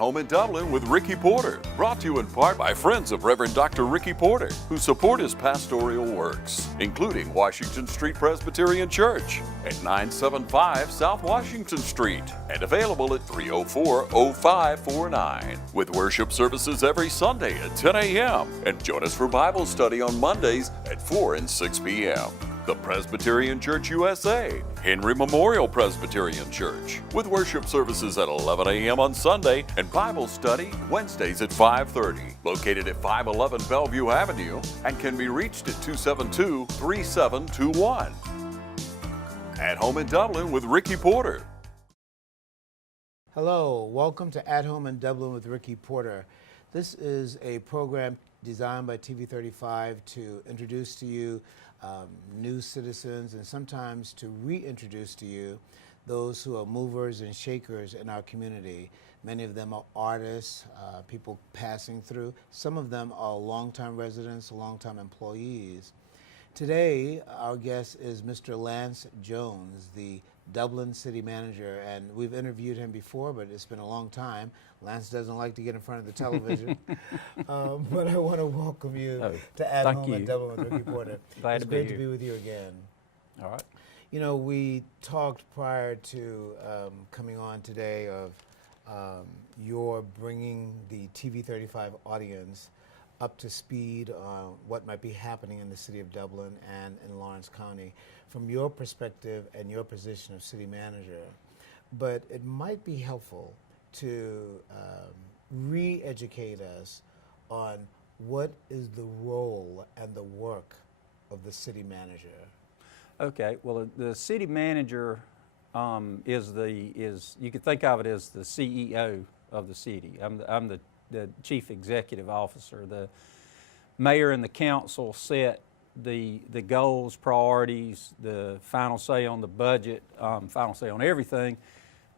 Home in Dublin with Ricky Porter, brought to you in part by friends of Reverend Dr. Ricky Porter, who support his pastoral works, including Washington Street Presbyterian Church at 975 South Washington Street and available at 304-0549, with worship services every Sunday at 10 a.m. and join us for Bible study on Mondays at 4 and 6 p.m. The Presbyterian Church USA, Henry Memorial Presbyterian Church, with worship services at 11 a.m. on Sunday and Bible study Wednesdays at 5:30, located at 511 Bellevue Avenue and can be reached at 272-3721. At Home in Dublin with Ricky Porter. Hello, welcome to At Home in Dublin with Ricky Porter. This is a program designed by TV35 to introduce to you new citizens and sometimes to reintroduce to you those who are movers and shakers in our community. Many of them are artists, people passing through. Some of them are longtime residents, longtime employees. Today, our guest is Mr. Lance Jones, the Dublin City Manager, and we've interviewed him before, but it's been a long time. Lance doesn't like to get in front of the television, but I want to welcome you to At Home in Dublin with Ricky Porter. It's great to be with you again. All right. You know, we talked prior to coming on today of your bringing the TV35 audience up to speed on what might be happening in the city of Dublin and in Lawrence County from your perspective and your position of city manager. But it might be helpful to re-educate us on what is the role and the work of the city manager. Okay, well, the city manager is you could think of it as the CEO of the city. I'm the chief executive officer. The mayor and the council set the goals, priorities, the final say on the budget, final say on everything,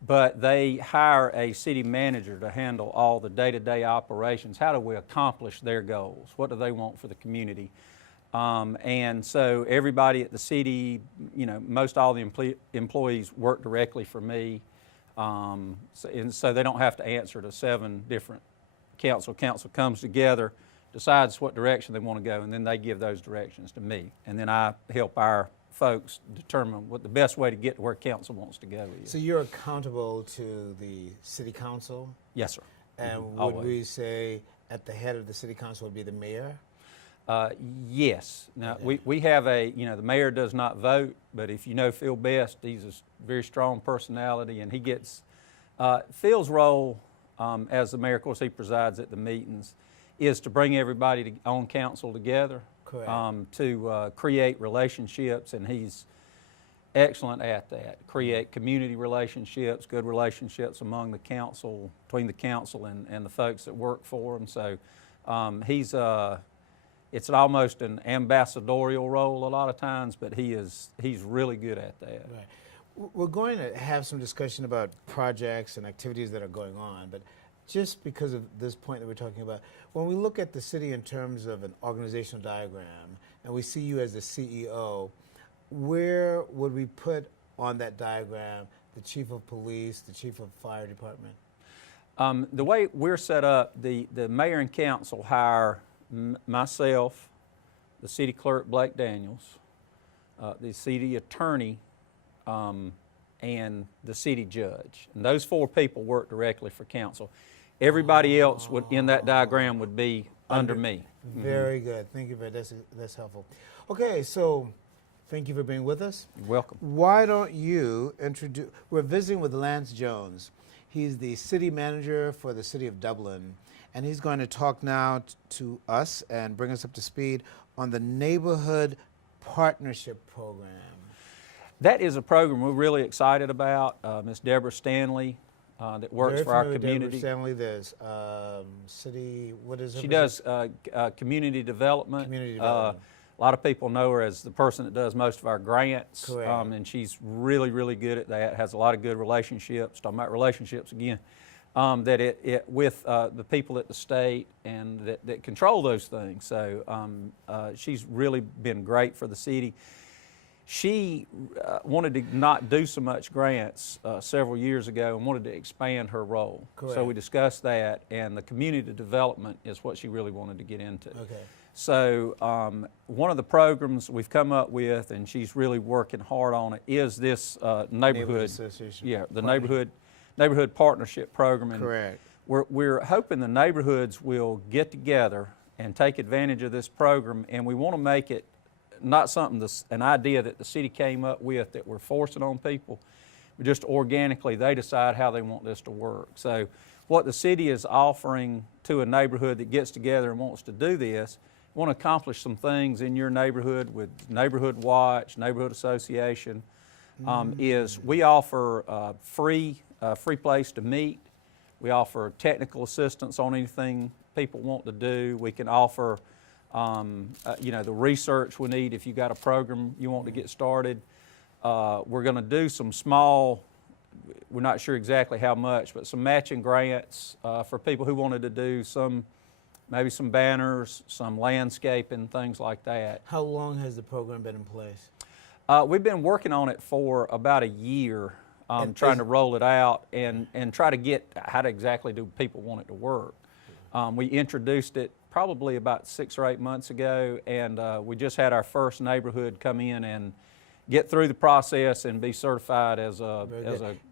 but they hire a city manager to handle all the day-to-day operations. How do we accomplish their goals? What do they want for the community? And so everybody at the city, you know, most all the employees work directly for me, and so they don't have to answer to 7 different council. Council comes together, decides what direction they want to go, and then they give those directions to me. And then I help our folks determine what the best way to get to where council wants to go is. So you're accountable to the city council? Yes, sir. And would we say at the head of the city council would be the mayor? Yes. Now, we have the mayor does not vote, but if you know Phil Best, he's a very strong personality, and he gets, Phil's role as the mayor, of course, he presides at the meetings, is to bring everybody on council together, to create relationships, and he's excellent at that. Create community relationships, good relationships among the council, between the council and the folks that work for him. So it's almost an ambassadorial role a lot of times, but he's really good at that. Right. We're going to have some discussion about projects and activities that are going on, but just because of this point that we're talking about, when we look at the city in terms of an organizational diagram, and we see you as the CEO, where would we put on that diagram the chief of police, the chief of fire department? The way we're set up, the mayor and council hire myself, the city clerk, Blake Daniels, the city attorney, and the city judge. And those 4 people work directly for council. Everybody else in that diagram would be under me. Very good. Thank you. That's helpful. Okay, so thank you for being with us. You're welcome. Why don't you introduce, we're visiting with Lance Jones. He's the city manager for the city of Dublin, and he's going to talk now to us and bring us up to speed on the Neighborhood Partnership Program. That is a program we're really excited about. Ms. Deborah Stanley that works for our community. Deborah Stanley, there's city, what is it? She does community development. Community development. A lot of people know her as the person that does most of our grants. Correct. And she's really, really good at that, has a lot of good relationships, talking about relationships again, with the people at the state and that control those things. So she's really been great for the city. She wanted to not do so much grants several years ago and wanted to expand her role. Correct. So we discussed that, and the community development is what she really wanted to get into. Okay. So one of the programs we've come up with, and she's really working hard on it, is this neighborhood association. Yeah, the neighborhood partnership program. And Correct. we're hoping the neighborhoods will get together and take advantage of this program, and we want to make it not something an idea that the city came up with that we're forcing on people, but just organically they decide how they want this to work. So what the city is offering to a neighborhood that gets together and wants to do this, want to accomplish some things in your neighborhood with Neighborhood Watch, Neighborhood Association, is we offer free place to meet. We offer technical assistance on anything people want to do. We can offer the research we need if you've got a program you want to get started. We're going to do some small, we're not sure exactly how much, but some matching grants for people who wanted to do maybe some banners, some landscaping, things like that. How long has the program been in place? We've been working on it for about a year, trying to roll it out and try to get how exactly do people want it to work. We introduced it probably about 6 or 8 months ago, and we just had our first neighborhood come in and get through the process and be certified as a.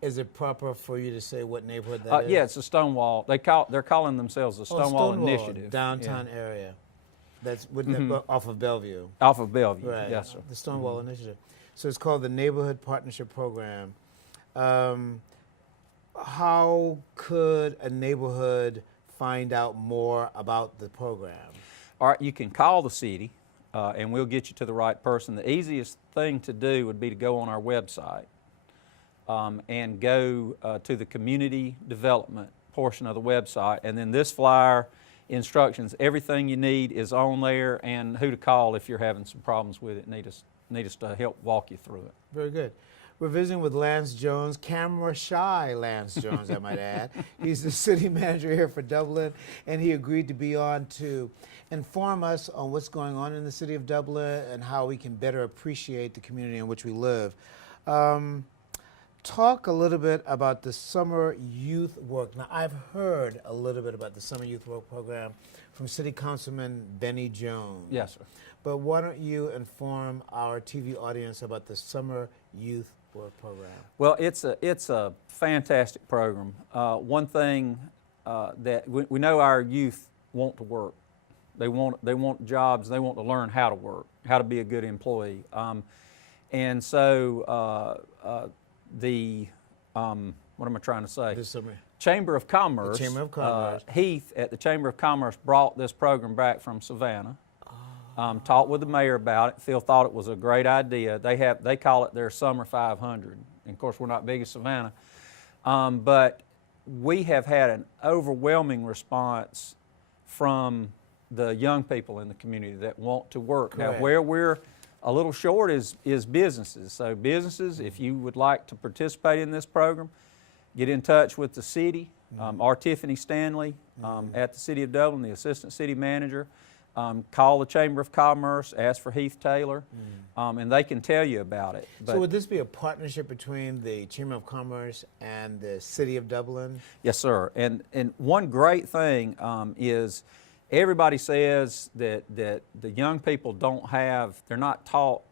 Is it proper for you to say what neighborhood that is? Yeah, it's a Stonewall. They're calling themselves the Stonewall Initiative. Downtown area. That's off of Bellevue. Off of Bellevue, Right. yes, sir. The Stonewall Initiative. So it's called the Neighborhood Partnership Program. How could a neighborhood find out more about the program? All right, you can call the city and we'll get you to the right person. The easiest thing to do would be to go on our website and go to the community development portion of the website, and then this flyer, instructions, everything you need is on there, and who to call if you're having some problems with it, need us to help walk you through it. Very good. We're visiting with Lance Jones, camera shy Lance Jones, I might add. He's the city manager here for Dublin, and he agreed to be on to inform us on what's going on in the city of Dublin and how we can better appreciate the community in which we live. Talk a little bit about the summer youth work. Now, I've heard a little bit about the summer youth work program from City Councilman Benny Jones. Yes, sir. But why don't you inform our TV audience about the summer youth work program? Well, it's a fantastic program. One thing that we know our youth want to work. They want jobs. They want to learn how to work, how to be a good employee. And so what am I trying to say? This summer. Chamber of Commerce. The Chamber of Commerce. Heath at the Chamber of Commerce brought this program back from Savannah. Talked with the mayor about it. Phil thought it was a great idea. They call it their Summer 500. And of course, we're not big as Savannah. But we have had an overwhelming response from the young people in the community that want to work. Correct. Now, where we're a little short is businesses. So businesses, if you would like to participate in this program, get in touch with the city, or Tiffany Stanley at the City of Dublin, the Assistant City Manager. Call the Chamber of Commerce, ask for Heath Taylor, and they can tell you about it. So would this be a partnership between the Chamber of Commerce and the City of Dublin? Yes, sir. And one great thing is everybody says that the young people they're not taught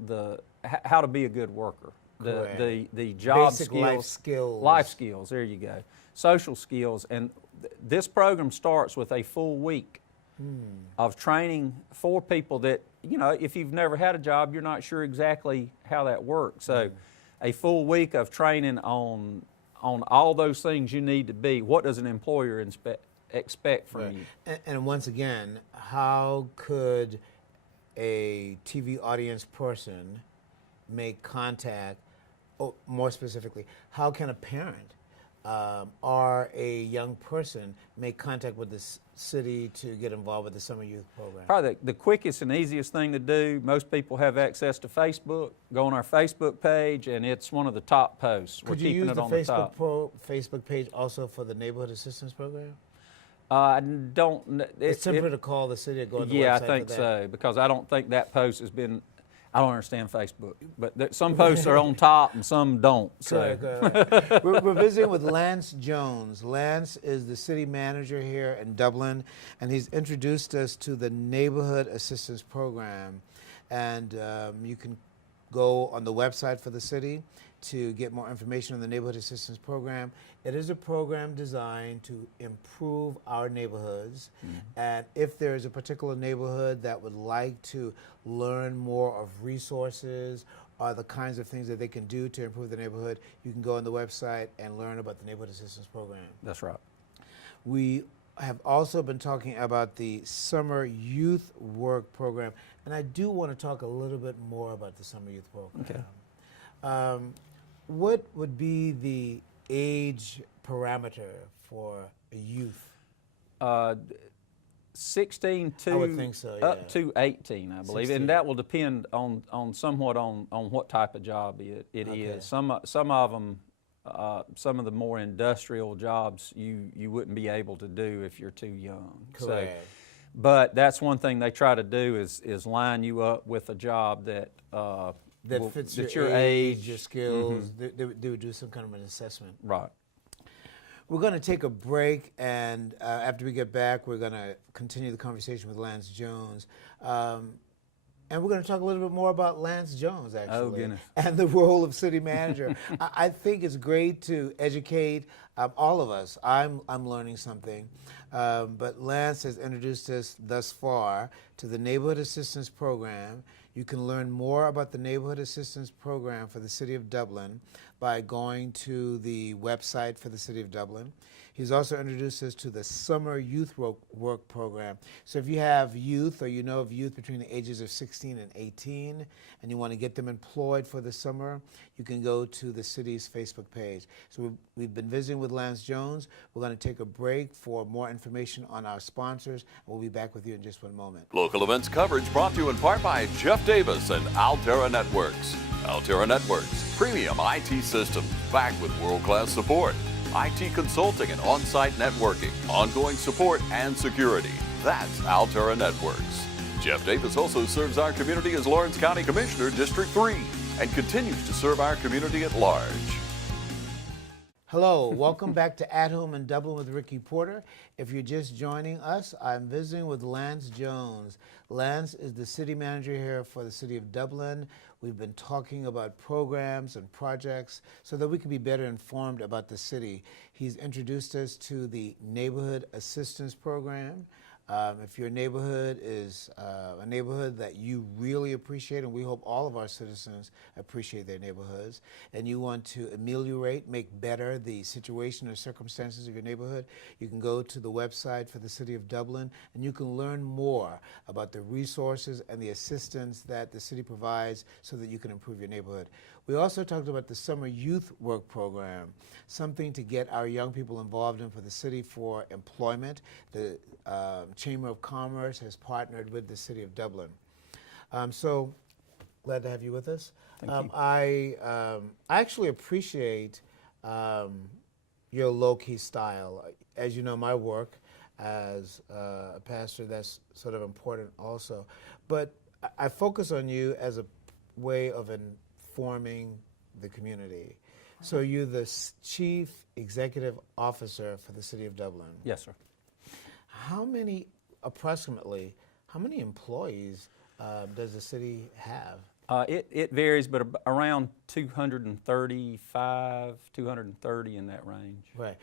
how to be a good worker. The job Basic skills. Life skills, there you go. Social skills. And this program starts with a full week of training for people that, if you've never had a job, you're not sure exactly how that works. So a full week of training on all those things you need to be. What does an employer expect from you? And once again, how could a TV audience person make contact, or more specifically, how can a parent or a young person make contact with the city to get involved with the summer youth program? Probably the quickest and easiest thing to do, most people have access to Facebook. Go on our Facebook page, and it's one of the top posts. Could you use the Facebook page also for the Neighborhood Assistance Program? It's simpler to call the city or go to the website. Yeah, I think so, because I don't think that post has been, I don't understand Facebook, but some posts are on top and some don't. So. Correct. We're visiting with Lance Jones. Lance is the city manager here in Dublin, and he's introduced us to the Neighborhood Assistance Program. And you can go on the website for the city to get more information on the Neighborhood Assistance Program. It is a program designed to improve our neighborhoods. And if there is a particular neighborhood that would like to learn more of resources or the kinds of things that they can do to improve the neighborhood, you can go on the website and learn about the Neighborhood Assistance Program. That's right. We have also been talking about the Summer Youth Work Program, and I do want to talk a little bit more about the Summer Youth Program. Okay. What would be the age parameter for a youth? 16 to I would think so, up yeah. to 18, I believe, 16. and that will depend on somewhat on what type of job it Okay. is. Some of them, some of the more industrial jobs, you wouldn't be able to do if you're too young. Correct. So, but that's one thing they try to do is line you up with a job that That fits that your age, your age. skills. They would do some kind of an assessment. Right. We're going to take a break, and after we get back, we're going to continue the conversation with Lance Jones. And we're going to talk a little bit more about Lance Jones, actually, Oh, goodness. and the role of city manager. I think it's great to educate all of us. I'm learning something. But Lance has introduced us thus far to the Neighborhood Assistance Program. You can learn more about the Neighborhood Assistance Program for the City of Dublin by going to the website for the City of Dublin. He's also introduced us to the Summer Youth Work Program. So if you have youth or you know of youth between the ages of 16 and 18 and you want to get them employed for the summer, you can go to the city's Facebook page. So we've been visiting with Lance Jones. We're going to take a break for more information on our sponsors. We'll be back with you in just one moment. Local events coverage brought to you in part by Jeff Davis and Altera Networks. Altera Networks, premium IT systems backed with world-class support. IT consulting and on-site networking, ongoing support and security. That's Altera Networks. Jeff Davis also serves our community as Lawrence County Commissioner, District 3, and continues to serve our community at large. Hello, welcome back to At Home in Dublin with Ricky Porter. If you're just joining us, I'm visiting with Lance Jones. Lance is the city manager here for the city of Dublin. We've been talking about programs and projects so that we can be better informed about the city. He's introduced us to the Neighborhood Assistance Program. If your neighborhood is a neighborhood that you really appreciate, and we hope all of our citizens appreciate their neighborhoods, and you want to ameliorate, make better the situation or circumstances of your neighborhood, you can go to the website for the City of Dublin, and you can learn more about the resources and the assistance that the city provides so that you can improve your neighborhood. We also talked about the Summer Youth Work Program, something to get our young people involved in for the city for employment. The Chamber of Commerce has partnered with the City of Dublin. So glad to have you with us. Thank you. I actually appreciate your low-key style. As you know, my work as a pastor, that's sort of important also. But I focus on you as a way of informing the community. So you're the Chief Executive Officer for the City of Dublin. Yes, sir. Approximately, how many employees does the city have? It varies, but around 235, 230 in that range. Right.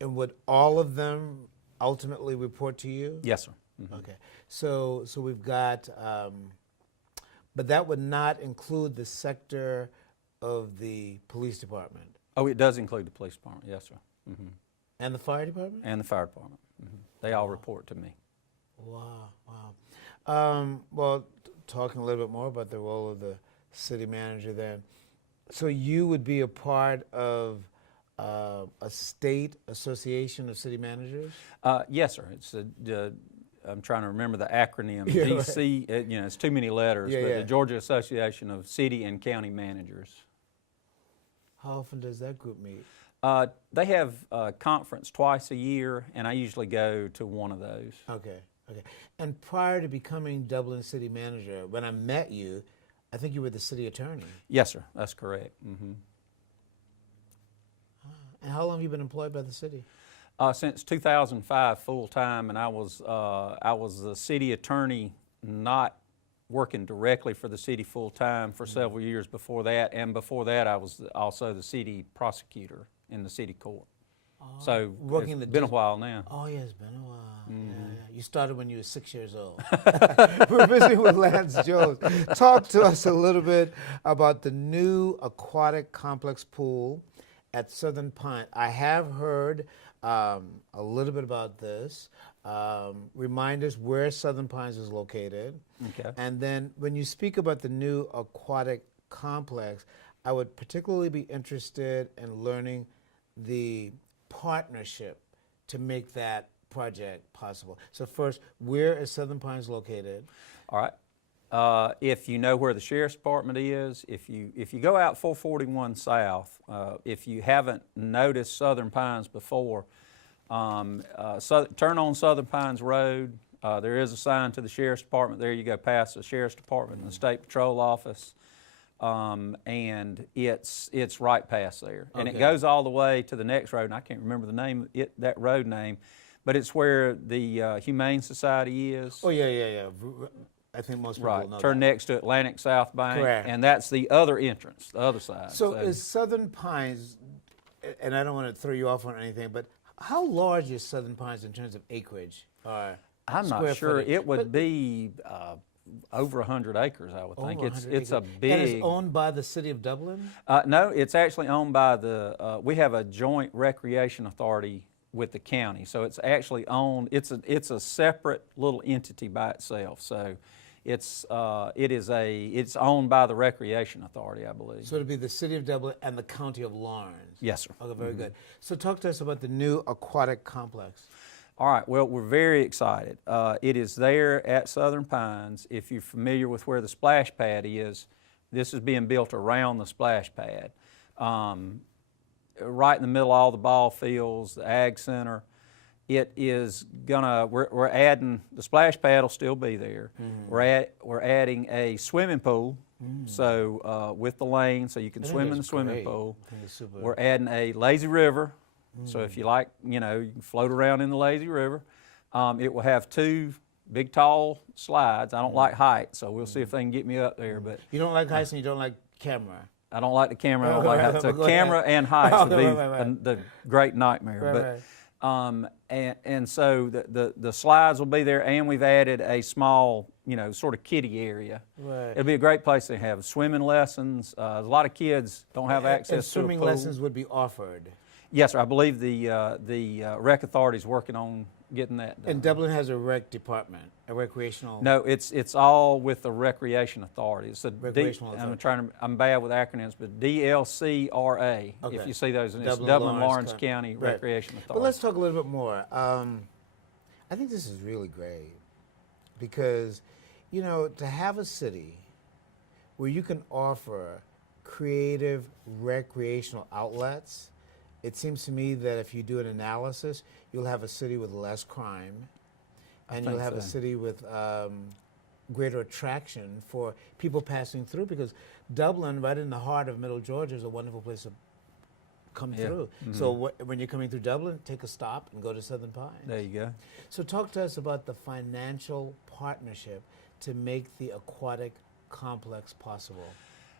And would all of them ultimately report to you? Yes, sir. Mm-hmm. Okay. So we've got, but that would not include the sector of the police department. Oh, it does include the police department. Yes, sir. Mm-hmm. And the fire department? And the fire department. Mm-hmm. They all report to me. Wow, wow. Well, talking a little bit more about the role of the city manager then. So you would be a part of a state association of city managers? Yes, sir. It's I'm trying to remember the acronym. Yeah, GC, it's too many letters, Yeah, but yeah. the Georgia Association of City and County Managers. How often does that group meet? They have a conference twice a year, and I usually go to one of those. Okay, okay. And prior to becoming Dublin city manager, when I met you, I think you were the city attorney. Yes, sir. That's correct. Mm-hmm. And how long have you been employed by the city? Since 2005, full time, and I was the city attorney, not working directly for the city full time for several years before that, and before that, I was also the city prosecutor in the city court. So working it's been a while now. Oh, yeah, it's been a while. Yeah. You started when you were 6 years old. We're visiting with Lance Jones. Talk to us a little bit about the new aquatic complex pool at Southern Pine. I have heard a little bit about this. Remind us where Southern Pines is located. Okay. And then when you speak about the new aquatic complex, I would particularly be interested in learning the partnership to make that project possible. So first, where is Southern Pines located? All right. If you know where the sheriff's department is, if you go out 441 South, if you haven't noticed Southern Pines before, turn on Southern Pines Road. There is a sign to the sheriff's department there. You go past the sheriff's department and the state patrol office. And it's right past there, and it goes all the way to the next road. And I can't remember the name of that road name, but it's where the Humane Society is. Oh yeah. I think most people know Turn that. next to Atlantic South Bank, Correct. And that's the other entrance, the other side. So is Southern Pines, and I don't want to throw you off on anything, but how large is Southern Pines in terms of acreage? Or I'm square not sure. footage? It would be over 100 acres, I would think. Over It's 100 a acres. big. And it's owned by the city of Dublin? No, it's actually owned by the. We have a joint recreation authority with the county, so it's actually owned. It's a separate little entity by itself. So, it's owned by the recreation authority, I believe. So it'd be the city of Dublin and the county of Lawrence. Yes, sir. Okay, very good. So talk to us about the new aquatic complex. All right, well, we're very excited. It is there at Southern Pines. If you're familiar with where the splash pad is, this is being built around the splash pad. Right in the middle of all the ball fields, the ag center. It is we're adding, the splash pad will still be there. We're adding a swimming pool, so with the lane, so you can swim in the swimming pool. I think it's super. We're adding a lazy river. So if you like, you can float around in the lazy river. It will have 2 big tall slides. I don't like height, so we'll see if they can get me up there. But You don't like heights and you don't like camera. I don't like the camera. I don't Go like ahead. heights. So Go camera ahead. and heights would be Right. the great nightmare. And so the slides will be there, and we've added a small, sort of kiddie area. Right. It'll be a great place to have swimming lessons. A lot of kids don't have access And to a swimming pool. lessons would be offered. Yes, sir. I believe the rec authority is working on getting that done. And Dublin has a rec department, a recreational. No, it's all with the recreation authority. It's a Recreational authority. I'm bad with acronyms, but DLCRA. Okay. If you see those, and it's Dublin Dublin Lawrence Lawrence County Right. Recreation Authority. But let's talk a little bit more. I think this is really great because, to have a city where you can offer creative recreational outlets, it seems to me that if you do an analysis, you'll have a city with less crime, and you'll have a city with greater attraction for people passing through, because Dublin, right in the heart of Middle Georgia, is a wonderful place to come through. So when you're coming through Dublin, take a stop and go to Southern Pines. There you go. So talk to us about the financial partnership to make the aquatic complex possible.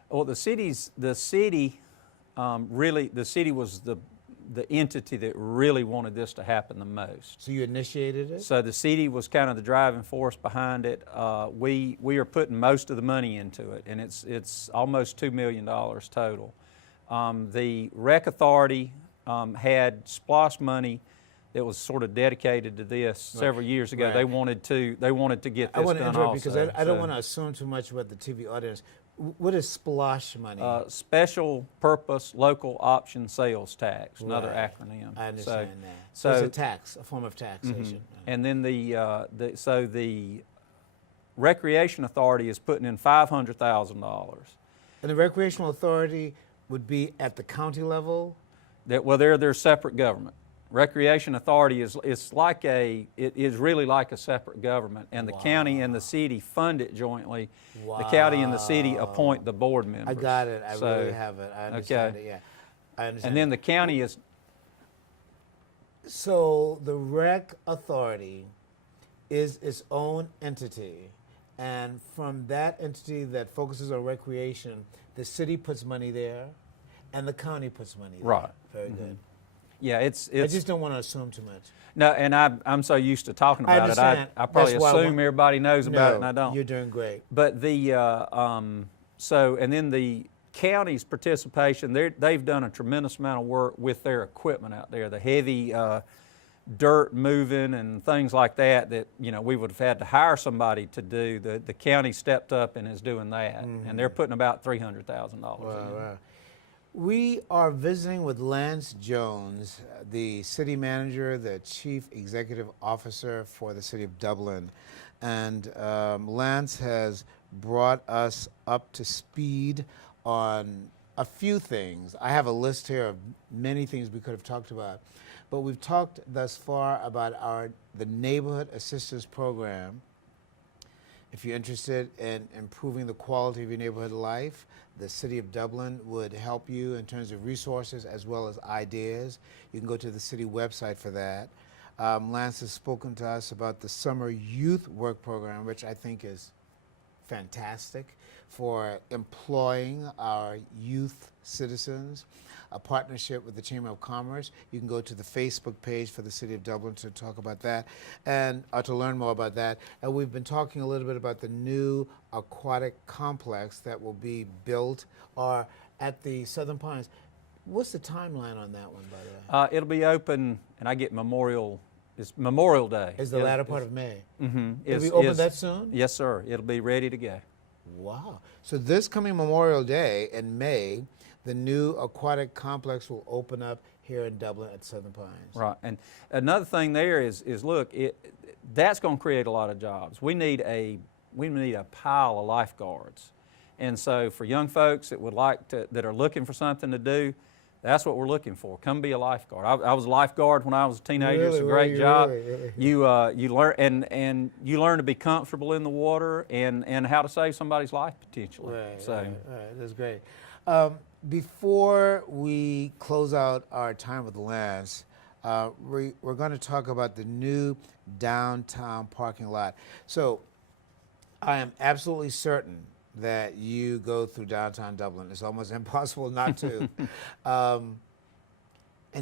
Well, the city was the entity that really wanted this to happen the most. So you initiated it? So the city was kind of the driving force behind it. We are putting most of the money into it, and it's almost $2 million total. The rec authority had SPLOST money that was sort of dedicated to this several years ago. Right. They wanted to get this I want to done interrupt also. because I don't want to assume too much about the TV audience. What is SPLOST money? Special Purpose Local Option Sales Tax, another Right. acronym. I understand that. So it's a tax, a form of taxation. And then the Recreation Authority is putting in $500,000. And the recreational authority would be at the county level? They're separate government. Recreation Authority is it is really like a separate government, and the county and the city fund it jointly. Wow. The county and the city appoint the board members. I got it. I So, really have it. I understand okay. it. Yeah, I understand. And then the county is, So the Rec Authority is its own entity, and from that entity that focuses on recreation, the city puts money there, and the county puts money there. Right. Very good. yeah, it's I just don't want to assume too much. no, and I'm so used to talking I about it. understand. I probably That's why I assume want- everybody knows about it, and I don't. You're doing great. But the and then the county's participation, they've done a tremendous amount of work with their equipment out there, the heavy dirt moving and things like that we would have had to hire somebody to do. The county stepped up and is doing that, and they're putting about $300,000 in. Wow. We are visiting with Lance Jones, the city manager, the chief executive officer for the city of Dublin. And Lance has brought us up to speed on a few things. I have a list here of many things we could have talked about, but we've talked thus far about the Neighborhood Assistance Program. If you're interested in improving the quality of your neighborhood life, the City of Dublin would help you in terms of resources as well as ideas. You can go to the city website for that. Lance has spoken to us about the Summer Youth Work Program, which I think is fantastic for employing our youth citizens. A partnership with the Chamber of Commerce. You can go to the Facebook page for the City of Dublin to talk about that and to learn more about that. And we've been talking a little bit about the new aquatic complex that will be built at the Southern Pines. What's the timeline on that one, by the way? It'll be open, and I get it's Memorial Day. Is the latter part of May. Mm-hmm. Will we open that soon? Yes, sir. It'll be ready to go. Wow. So this coming Memorial Day in May, the new aquatic complex will open up here in Dublin at Southern Pines. Right, and another thing there is look, that's going to create a lot of jobs. We need a pile of lifeguards, and so for young folks that that are looking for something to do, that's what we're looking for. Come be a lifeguard. I was a lifeguard when I was a teenager. It's a great job. Really. You learn and you learn to be comfortable in the water and how to save somebody's life potentially. Right, that's great. Before we close out our time with Lance, we're going to talk about the new downtown parking lot. So I am absolutely certain that you go through downtown Dublin. It's almost impossible not to. And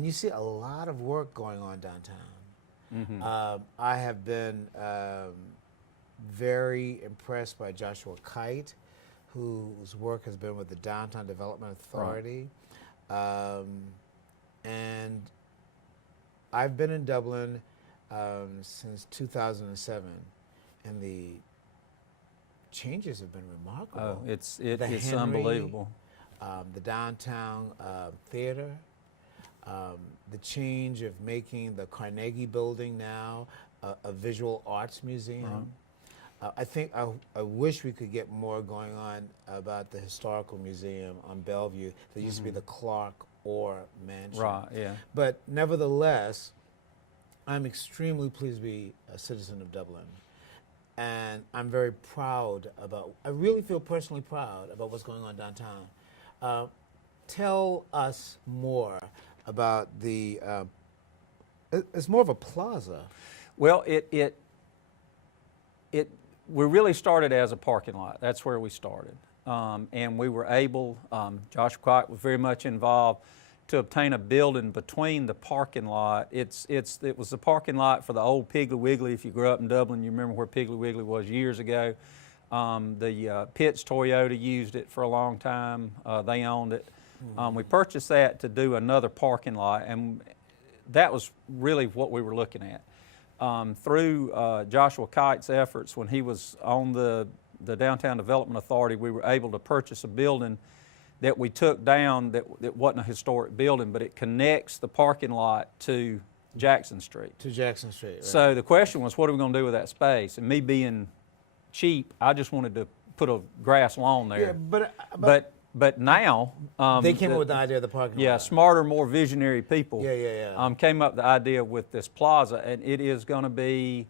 you see a lot of work going on downtown. Mm-hmm. I have been very impressed by Joshua Kite, whose work has been with the Downtown Development Authority. Right. And I've been in Dublin since 2007, and the changes have been remarkable. Oh, it's Henry, unbelievable. The downtown theater, the change of making the Carnegie Building now a visual arts museum. Right. I wish we could get more going on about the Historical Museum on Bellevue. There used to be the Clark Orr Mansion. Right, yeah. But nevertheless, I'm extremely pleased to be a citizen of Dublin. And I'm very proud I really feel personally proud about what's going on downtown. Tell us more about it's more of a plaza. Well, we really started as a parking lot. That's where we started. And we were able, Josh Quite was very much involved, to obtain a building between the parking lot. It was the parking lot for the old Piggly Wiggly. If you grew up in Dublin, you remember where Piggly Wiggly was years ago. The Pitts Toyota used it for a long time. They owned it. We purchased that to do another parking lot, and that was really what we were looking at. Through Joshua Kite's efforts, when he was on the Downtown Development Authority, we were able to purchase a building that we took down that wasn't a historic building, but it connects the parking lot to Jackson Street. To Jackson Street, right. So the question was, what are we going to do with that space? And me being cheap, I just wanted to put a grass lawn there. Yeah, but But now They came up with the idea of the parking lot. Yeah, smarter, more visionary people. Came up with the idea with this plaza, and it is going to be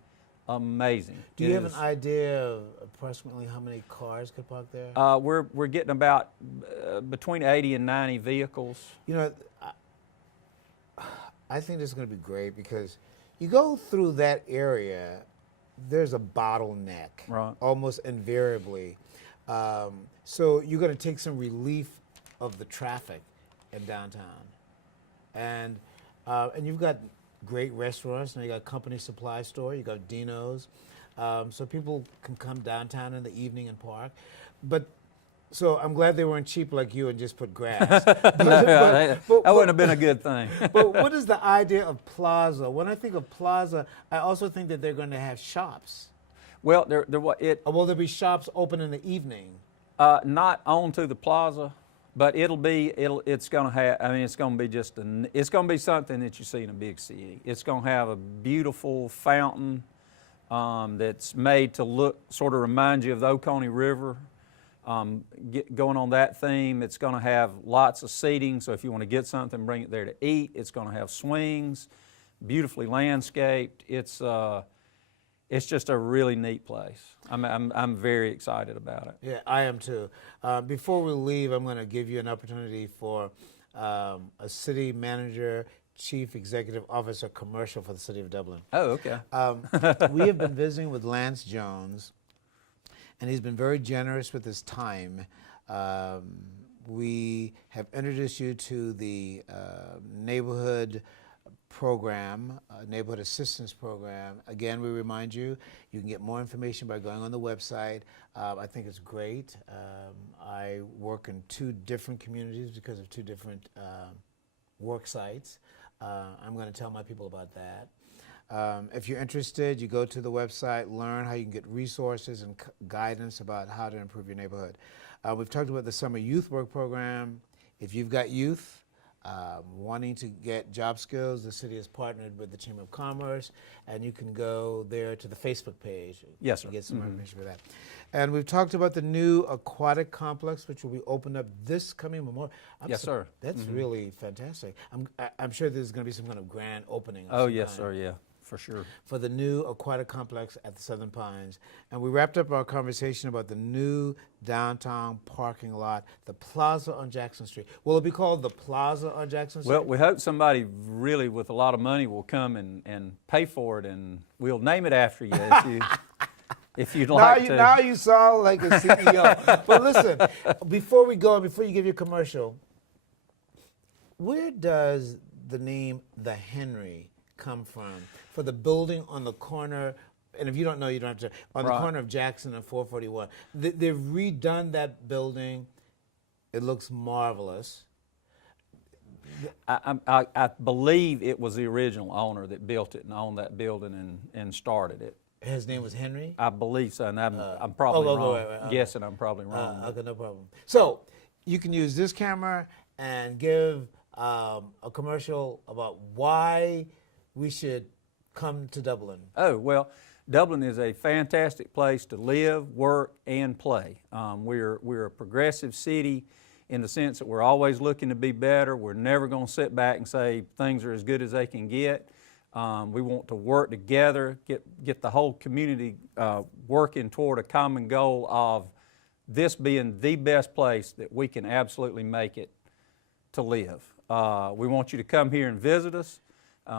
amazing. Do you have an idea of approximately how many cars could park there? We're getting about between 80 and 90 vehicles. You know, I think this is going to be great because you go through that area, there's a bottleneck, Right. almost invariably. So you're going to take some relief of the traffic in downtown, and you've got great restaurants. Now you got Company Supply Store, you got Dino's, so people can come downtown in the evening and park. But so I'm glad they weren't cheap like you and just put grass. That wouldn't have been a good thing. But what is the idea of plaza? When I think of plaza, I also think that they're going to have shops. Well, Will there be shops open in the evening? not onto the plaza, but it's going to have. I mean, it's going to be it's going to be something that you see in a big city. It's going to have a beautiful fountain that's made to sort of remind you of the Oconee River. Going on that theme, it's going to have lots of seating. So if you want to get something, bring it there to eat. It's going to have swings, beautifully landscaped. It's just a really neat place. I'm very excited about it. Yeah, I am too. Before we leave, I'm going to give you an opportunity for a city manager, chief executive officer commercial for the city of Dublin. Oh, okay. We have been visiting with Lance Jones, and he's been very generous with his time. We have introduced you to the neighborhood program, neighborhood assistance program. Again, we remind you, you can get more information by going on the website. I think it's great. I work in 2 different communities because of 2 different work sites. I'm going to tell my people about that. If you're interested, you go to the website, learn how you can get resources and guidance about how to improve your neighborhood. We've talked about the summer youth work program. If you've got youth wanting to get job skills, the city has partnered with the Chamber of Commerce, and you can go there to the Facebook page. Yes, sir. To get some more information for that. And we've talked about the new aquatic complex, which will be opened up this coming Memorial. Yes, sir. That's really fantastic. I'm sure there's going to be some kind of grand opening. Oh, yes, sir. Yeah, for sure. For the new aquatic complex at the Southern Pines. And we wrapped up our conversation about the new downtown parking lot, the Plaza on Jackson Street. Will it be called the Plaza on Jackson Street? Well, we hope somebody really with a lot of money will come and pay for it, and we'll name it after you if you'd like to. Now you sound like a CEO. But listen, before we go, before you give your commercial, where does the name The Henry come from? For the building on the corner, and if you don't know, you don't have to, on the corner of Jackson and 441. They've redone that building. It looks marvelous. I believe it was the original owner that built it and owned that building and started it. His name was Henry? I believe so, and I'm probably wrong. Right. Guessing I'm probably wrong. Okay, no problem. So you can use this camera and give a commercial about why we should come to Dublin. Oh, well, Dublin is a fantastic place to live, work, and play. We're a progressive city in the sense that we're always looking to be better. We're never going to sit back and say things are as good as they can get. We want to work together, get the whole community working toward a common goal of this being the best place that we can absolutely make it to live. We want you to come here and visit us.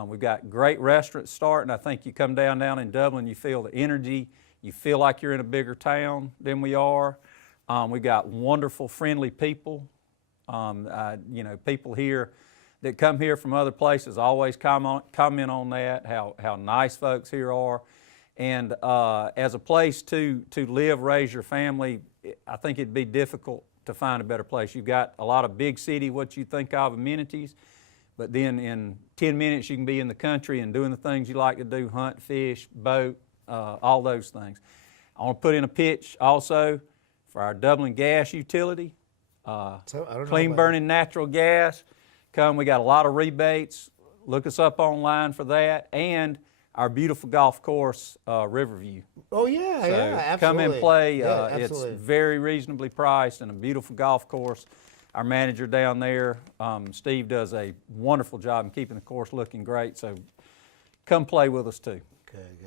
We've got great restaurants starting. I think you come down in Dublin, you feel the energy. You feel like you're in a bigger town than we are. We've got wonderful, friendly people. People here that come here from other places always comment on that, how nice folks here are. And as a place to live, raise your family, I think it'd be difficult to find a better place. You've got a lot of big city, what you think of amenities, but then in 10 minutes you can be in the country and doing the things you like to do, hunt, fish, boat, all those things. I want to put in a pitch also for our Dublin gas utility, clean burning natural gas. Come, we got a lot of rebates. Look us up online for that. And our beautiful golf course, Riverview. Oh yeah, So yeah, absolutely. come and play. Yeah, It's absolutely. very reasonably priced and a beautiful golf course. Our manager down there, Steve, does a wonderful job in keeping the course looking great. So come play with us too. Good.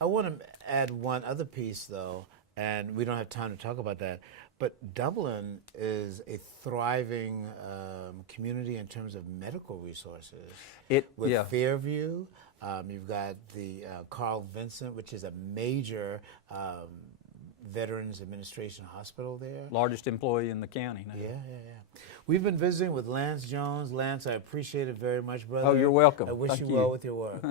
I want to add one other piece though, and we don't have time to talk about that, but Dublin is a thriving community in terms of medical resources. With Yeah. Fairview, you've got the Carl Vincent, which is a major Veterans Administration hospital there. Largest employee in the county now. Yeah. We've been visiting with Lance Jones. Lance, I appreciate it very much, brother. Oh, you're welcome. I wish Thank you you. well with your work.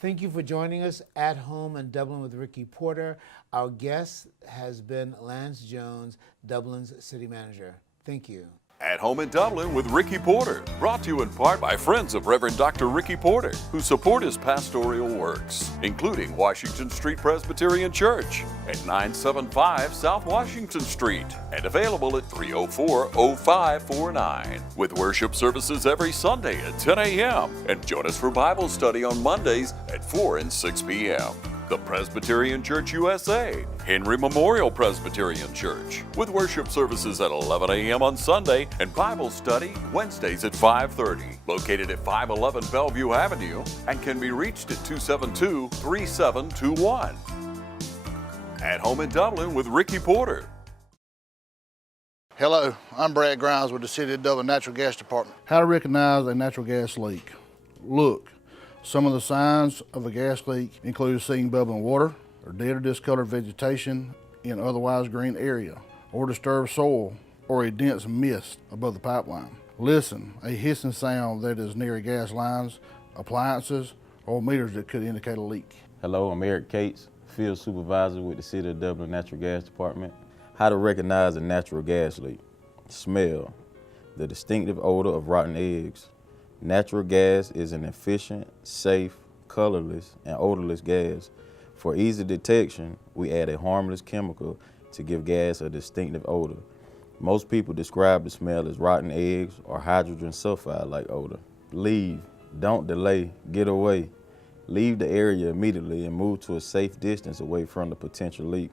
Thank you for joining us at home in Dublin with Ricky Porter. Our guest has been Lance Jones, Dublin's city manager. Thank you. At Home in Dublin with Ricky Porter, brought to you in part by friends of Reverend Dr. Ricky Porter, who support his pastoral works, including Washington Street Presbyterian Church at 975 South Washington Street and available at 304-0549, with worship services every Sunday at 10 a.m. and join us for Bible study on Mondays at 4 and 6 p.m. The Presbyterian Church USA, Henry Memorial Presbyterian Church, with worship services at 11 a.m. on Sunday and Bible study Wednesdays at 5:30, located at 511 Bellevue Avenue and can be reached at 272-3721. At Home in Dublin with Ricky Porter. Hello, I'm Brad Grimes with the City of Dublin Natural Gas Department. How to recognize a natural gas leak. Look. Some of the signs of a gas leak include seeing bubbling water, or dead or discolored vegetation in otherwise green area, or disturbed soil, or a dense mist above the pipeline. Listen, a hissing sound that is near gas lines, appliances, or meters that could indicate a leak. Hello, I'm Eric Cates, Field Supervisor with the City of Dublin Natural Gas Department. How to recognize a natural gas leak. Smell. The distinctive odor of rotten eggs. Natural gas is an efficient, safe, colorless, and odorless gas. For easy detection, we add a harmless chemical to give gas a distinctive odor. Most people describe the smell as rotten eggs or hydrogen sulfide-like odor. Leave. Don't delay. Get away. Leave the area immediately and move to a safe distance away from the potential leak.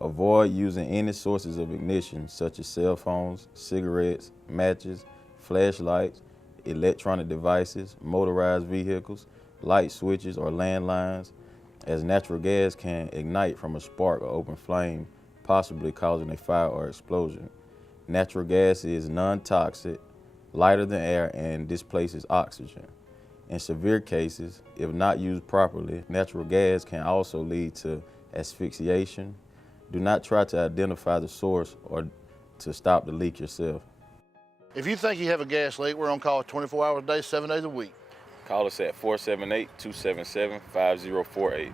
Avoid using any sources of ignition, such as cell phones, cigarettes, matches, flashlights, electronic devices, motorized vehicles, light switches, or landlines, as natural gas can ignite from a spark or open flame, possibly causing a fire or explosion. Natural gas is non-toxic, lighter than air, and displaces oxygen. In severe cases, if not used properly, natural gas can also lead to asphyxiation. Do not try to identify the source or to stop the leak yourself. If you think you have a gas leak, we're on call 24 hours a day, 7 days a week. Call us at 478-277-5048.